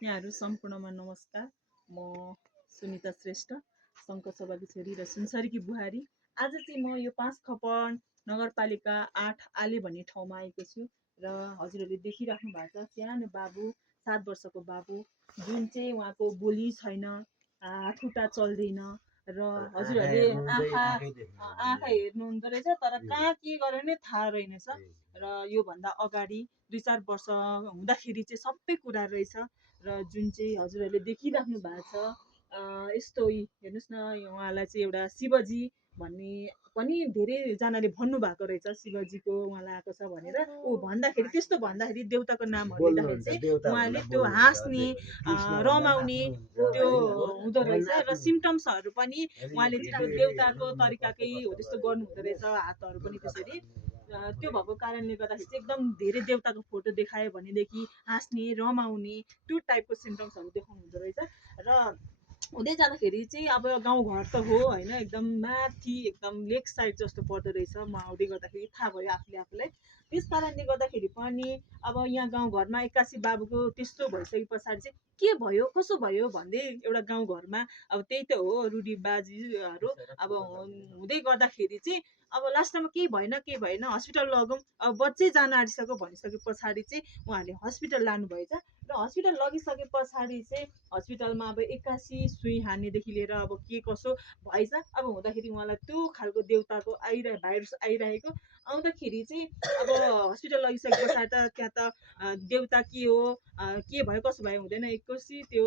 यहाँहरू सम्पूर्णमा नमस्कार। म सुनिता श्रेष्ठ, शङ्करसभाकी छोरी र सुनसरीकी बुहारी। आज चाहिँ म यो 5 खपन नगरपालिका 8 आले भन्ने ठाउँमा आएको छु र हजुरहरूले देखिराख्नु भएको छ सानो बाबु 7 वर्षको बाबु जुन चाहिँ उहाँको बोली छैन, हातखुट्टा चल्दैन र हजुरहरूले आँखा हेर्नु हुँदो रहेछ, तर कहाँ के गर्यो भने थाहा रहेनछ। र योभन्दा अगाडि 2-4 वर्ष हुँदाखेरि चाहिँ सबै कुरा रहेछ र जुन चाहिँ हजुरहरूले देखिराख्नु भएको छ यस्तो हेर्नुहोस् न, उहाँलाई चाहिँ एउटा शिवजी भन्ने पनि धेरैजनाले भन्नुभएको रहेछ, शिवजीको उहाँलाई आएको छ भनेर। ऊ भन्दाखेरि त्यस्तो भन्दाखेरि देउताको नामहरू लिँदाखेरि चाहिँ उहाँले त्यो हाँस्ने रमाउने त्यो हुँदो रहेछ र सिम्टम्सहरू पनि उहाँले चाहिँ त्यो देउताको तरिकाकै हो त्यस्तो गर्नु हुँदो रहेछ, हातहरू पनि त्यसरी। त्यो भएको कारणले गर्दाखेरि चाहिँ एकदम धेरै देउताको फोटो देखायो भनेदेखि हाँस्ने रमाउने त्यो टाइपको सिम्टम्सहरू देखाउनु हुँदो रहेछ। र हुँदै जाँदाखेरि चाहिँ अब गाउँघर त हो होइन, एकदम माथि एकदम लेक साइड जस्तो पर्दो रहेछ। म आउँदै गर्दाखेरि थाहा भयो आफूलाई। त्यस कारणले गर्दाखेरि पनि अब यहाँ गाउँघरमा 81 बाबुको त्यस्तो भइसके पछाडि चाहिँ के भयो कसो भयो भन्दै एउटा गाउँघरमा अब त्यही त हो रुढीबाजीहरू अब हुँदै गर्दाखेरि चाहिँ अब लास्टमा केही भएन हस्पिटल लगौँ, अब बच्चै जान आँटिसक्यो भनिसके पछाडि चाहिँ उहाँहरूले हस्पिटल लानुभएछ र हस्पिटल लगिसके पछाडि चाहिँ हस्पिटलमा अब 81 सुई हान्नेदेखि लिएर अब के कसो भएछ। अब हुँदाखेरि उहाँलाई त्यो खालको देउताको भाइरस आइरहेको आउँदाखेरि चाहिँ अब हस्पिटल लगिसके पछाडि त त्यहाँ त देउता के हो के भयो कसो भयो हुँदैन, एकैछिन त्यो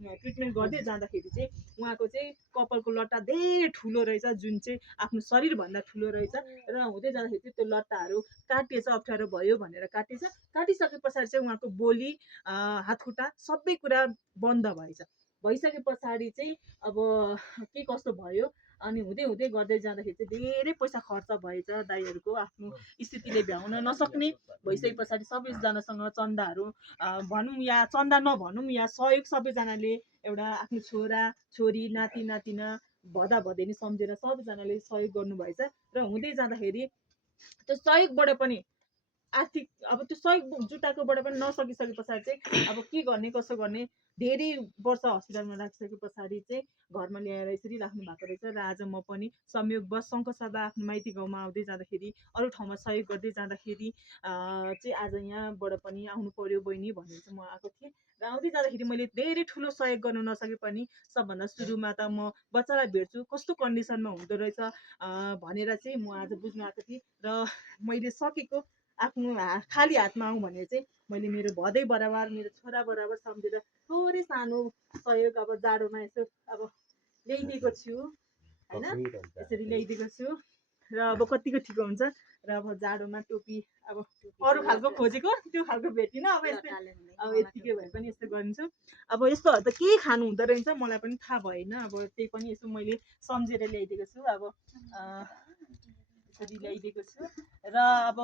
ट्रिटमेन्ट गर्दै जाँदाखेरि चाहिँ उहाँको चाहिँ कपालको लट्टा धेरै ठुलो रहेछ, जुन चाहिँ आफ्नो शरीरभन्दा ठुलो रहेछ र हुँदै जाँदाखेरि चाहिँ त्यो लट्टाहरू काटिएछ, अप्ठ्यारो भयो भनेर काटिसके पछाडि चाहिँ उहाँको बोली हातखुट्टा सबै कुरा बन्द भइसके पछाडि चाहिँ अब के कस्तो भयो अनि हुँदै गर्दै जाँदाखेरि चाहिँ धेरै पैसा खर्च भएछ दाइहरूको, आफ्नो स्थितिले भ्याउन नसक्ने भइसके पछाडि सबैजनासँग चन्दाहरू भनौँ या चन्दा नभनौँ या सहयोग सबैजनाले एउटा आफ्नो छोरा छोरी नाति नातिना भदा भदैनी सम्झेर सबैजनाले सहयोग गर्नुभएछ र हुँदै जाँदाखेरि त्यो सहयोगबाट पनि आर्थिक अब त्यो सहयोग जुटाएकोबाट पनि नसकिसके पछाडि चाहिँ अब के गर्ने कसो गर्ने धेरै वर्ष हस्पिटलमा राखिसके पछाडि चाहिँ घरमा ल्याएर यसरी राख्नु भएको रहेछ। र आज म पनि संयोगवश शङ्करसभा आफ्नो माइती गाउँमा आउँदै जाँदाखेरि अरू ठाउँमा सहयोग गर्दै जाँदाखेरि चाहिँ आज यहाँबाट पनि आउनु पर्यो बहिनी भनेर चाहिँ म आएको थिएँ। र आउँदै जाँदाखेरि मैले धेरै ठुलो सहयोग गर्नु नसके पनि सबभन्दा सुरुमा त म बच्चालाई भेट्छु कस्तो कन्डिसनमा हुँदो रहेछ भनेर चाहिँ म आज बुझ्नु आएको थिएँ र मैले सकेको आफ्नो खाली हातमा आउँ भनेर चाहिँ मैले मेरो भदै बराबर मेरो छोरा बराबर सम्झेर थोरै सानो सहयोग अब जाडोमा यसो अब ल्याइदिएको छु होइन, यसरी ल्याइदिएको छु र अब कतिको ठिक हुन्छ। र अब जाडोमा टोपी अब अरू खालको खोजेको त्यो खालको भेटिनँ, अब यस्तै अब यत्तिकै भए पनि यस्तो गरिदिन्छु। अब यस्तोहरू त के खानु हुँदो रहेछ मलाई पनि थाहा भएन, अब त्यही पनि यसो मैले सम्झेर ल्याइदिएको छु। अब यसरी ल्याइदिएको छु र अब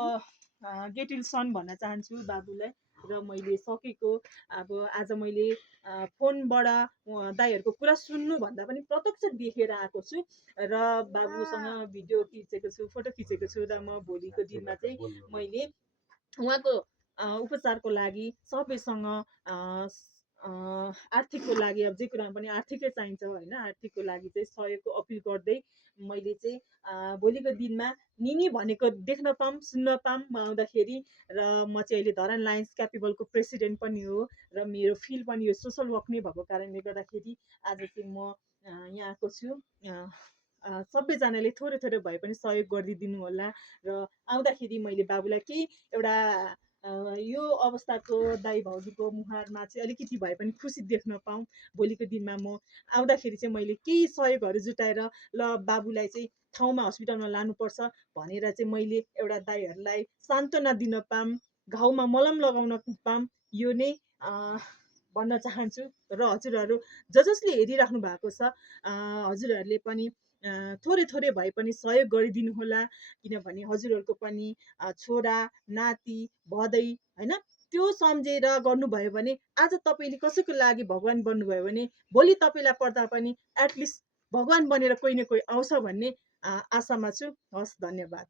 गेट विल सन भन्न चाहन्छु बाबुलाई। र मैले सकेको अब आज मैले फोनबाट दाइहरूको कुरा सुन्नुभन्दा पनि प्रत्यक्ष देखेर आएको छु र बाबुसँग भिडियो खिचेको छु, फोटो खिचेको छु। र म भोलिको दिनमा चाहिँ मैले उहाँको उपचारको लागि सबैसँग आर्थिकको लागि अब जे कुरामा पनि आर्थिकै चाहिन्छ होइन, आर्थिकको लागि चाहिँ सहयोगको अपिल गर्दै मैले चाहिँ भोलिको दिनमा निनी भनेको देख्न पाऊँ सुन्न पाऊँ म आउँदाखेरि। र म चाहिँ अहिले धरान लायन्स क्यापिबलको प्रेसिडेन्ट पनि हो र मेरो फिल्ड पनि यो सोसल वर्क नै भएको कारणले गर्दाखेरि आज चाहिँ म यहाँ आएको छु। सबैजनाले थोरै थोरै भए पनि सहयोग गरिदिनु होला र आउँदाखेरि मैले बाबुलाई केही एउटा यो अवस्थाको दाइ भाउजूको मुहारमा चाहिँ अलिकति भए पनि खुसी देख्न पाऊँ। भोलिको दिनमा म आउँदाखेरि चाहिँ मैले केही सहयोगहरू जुटाएर ल बाबुलाई चाहिँ ठाउँमा हस्पिटलमा लानुपर्छ भनेर चाहिँ मैले एउटा दाइहरूलाई सान्त्वना दिन पाऊँ, घाउमा मलम लगाउन पाऊँ, यो नै भन्न चाहन्छु। र हजुरहरू जसले हेरिराख्नु भएको छ हजुरहरूले पनि थोरै भए पनि सहयोग गरिदिनु होला, किनभने हजुरहरूको पनि छोरा नाति भदै होइन त्यो सम्झेर गर्नुभयो भने आज तपाईँले कसैको लागि भगवान् बन्नुभयो भने भोलि तपाईँलाई पर्दा पनि एटलिस्ट भगवान् बनेर कोही न कोही आउँछ भन्ने आशामा छु। हस्, धन्यवाद।